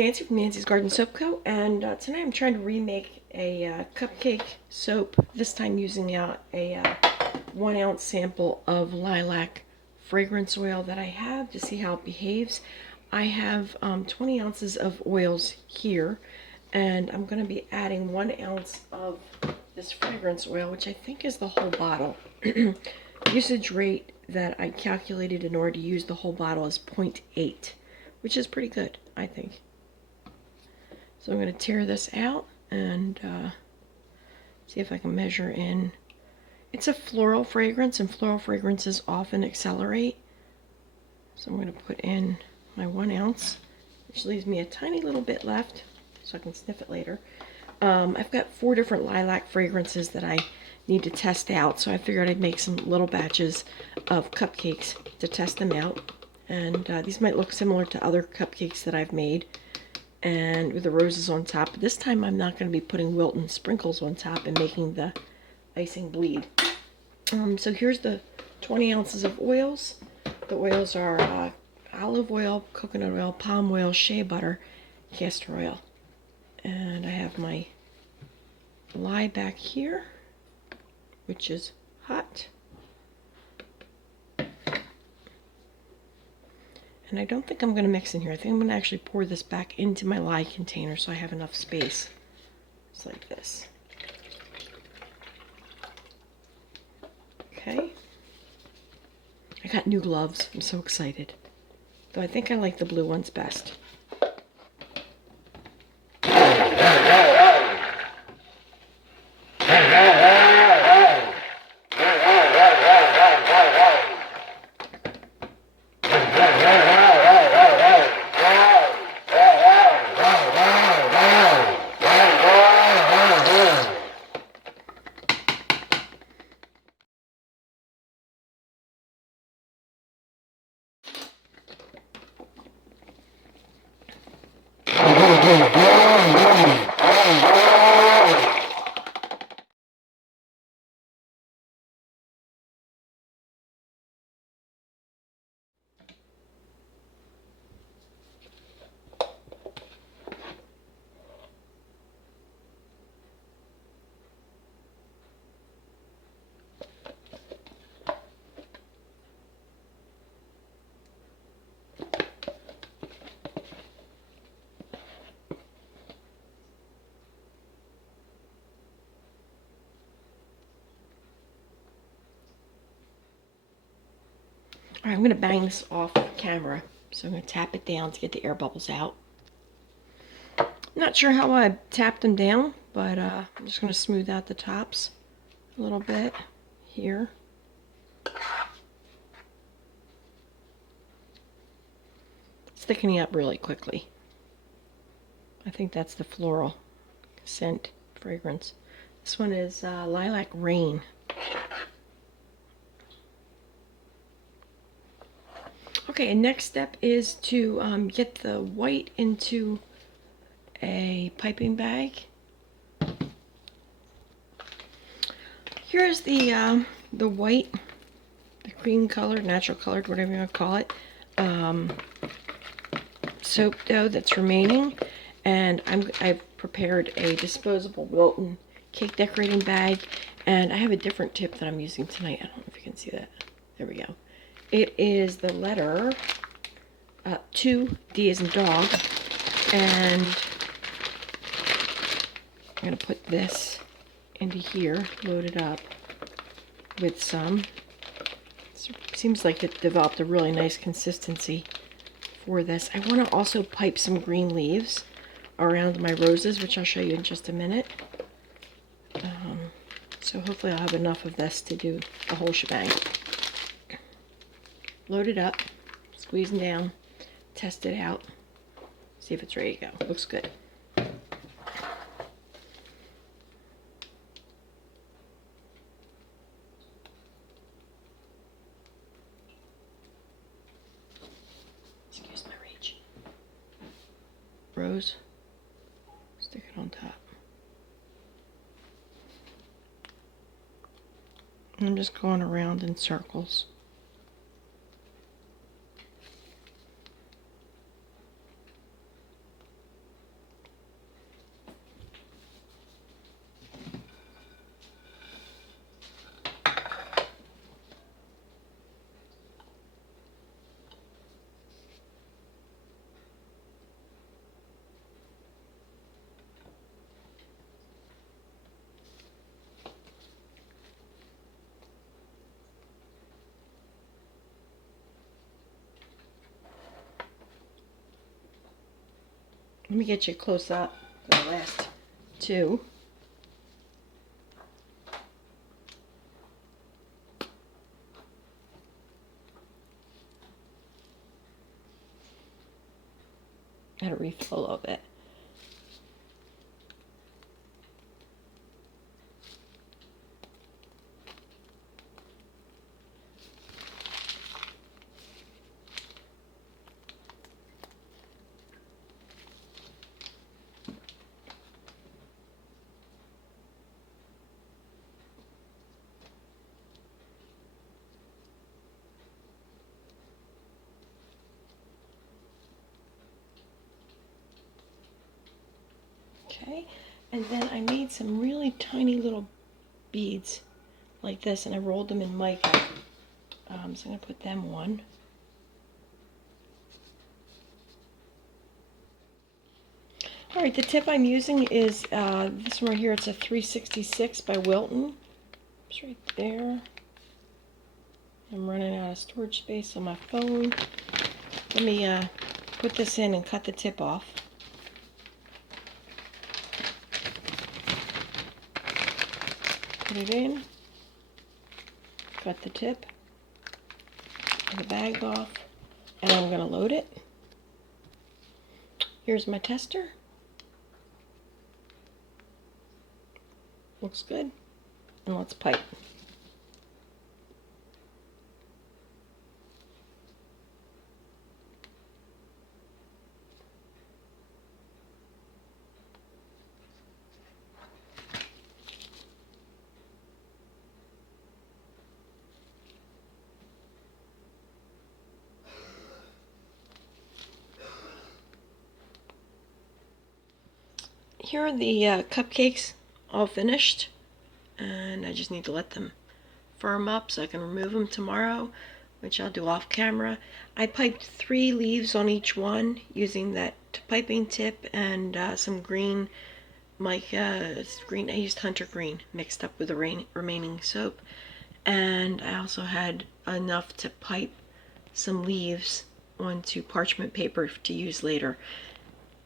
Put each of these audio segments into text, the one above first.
Nancy from Nancy's Garden Soap Co. And tonight I'm trying to remake a cupcake soap, this time using a 1 ounce sample of lilac fragrance oil that I have to see how it behaves. I have 20 ounces of oils here, and I'm going to be adding 1 ounce of this fragrance oil, which I think is the whole bottle. Usage rate that I calculated in order to use the whole bottle is 0.8, which is pretty good, I think. So I'm going to tear this out and see if I can measure in. It's a floral fragrance, and floral fragrances often accelerate. So I'm going to put in my 1 ounce, which leaves me a tiny little bit left, so I can sniff it later. I've got 4 different lilac fragrances that I need to test out, so I figured I'd make some little batches of cupcakes to test them out. And these might look similar to other cupcakes that I've made, and with the roses on top. But this time I'm not going to be putting Wilton sprinkles on top and making the icing bleed. So here's the 20 ounces of oils. The oils are olive oil, coconut oil, palm oil, shea butter, castor oil. And I have my lye back here, which is hot. And I don't think I'm going to mix in here. I think I'm going to actually pour this back into my lye container so I have enough space. Just like this. Okay. I got new gloves. I'm so excited. Though I think I like the blue ones best. Alright, I'm going to bang this off camera. So I'm going to tap it down to get the air bubbles out. Not sure how I tapped them down, but I'm just going to smooth out the tops a little bit here. It's thickening up really quickly. I think that's the floral scent fragrance. This one is Lilac Rain. Okay, and next step is to get the white into a piping bag. Here's the white, the cream colored, natural colored, whatever you want to call it, soap dough that's remaining, and I've prepared a disposable Wilton cake decorating bag, and I have a different tip that I'm using tonight. I don't know if you can see that. There we go. It is the letter 2, D as in dog, and I'm going to put this into here, load it up with some. It seems like it developed a really nice consistency for this. I want to also pipe some green leaves around my roses, which I'll show you in just a minute. So hopefully I'll have enough of this to do the whole shebang. Load it up, squeeze them down, test it out, see if it's ready to go. Looks good. Excuse my reach. Rose, stick it on top. I'm just going around in circles. Let me get you close up for the last two. I had to refill a little bit. Okay, and then I made some really tiny little beads like this, and I rolled them in mica. So I'm going to put them on. Alright, the tip I'm using is this one right here. It's a 366 by Wilton. It's right there. I'm running out of storage space on my phone. Let me put this in and cut the tip off. Put it in. Cut the tip. Get the bag off. And I'm going to load it. Here's my tester. Looks good. And let's pipe. Here are the cupcakes all finished, and I just need to let them firm up so I can remove them tomorrow, which I'll do off camera. I piped 3 leaves on each one using that piping tip and some green mica. Green, I used hunter green mixed up with the remaining soap, and I also had enough to pipe some leaves onto parchment paper to use later.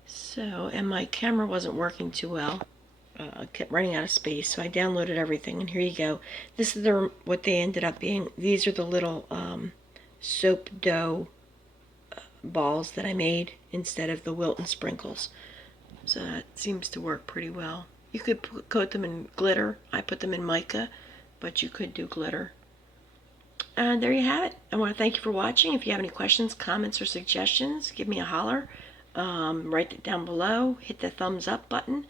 So, and my camera wasn't working too well. I kept running out of space, so I downloaded everything, and here you go. This is what they ended up being. These are the little soap dough balls that I made instead of the Wilton sprinkles. So that seems to work pretty well. You could coat them in glitter. I put them in mica, but you could do glitter. And there you have it. I want to thank you for watching. If you have any questions, comments, or suggestions, give me a holler. Write it down below. Hit the thumbs up button.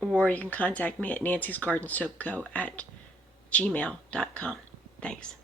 Or you can contact me at nancysgardensoapco@gmail.com. Thanks.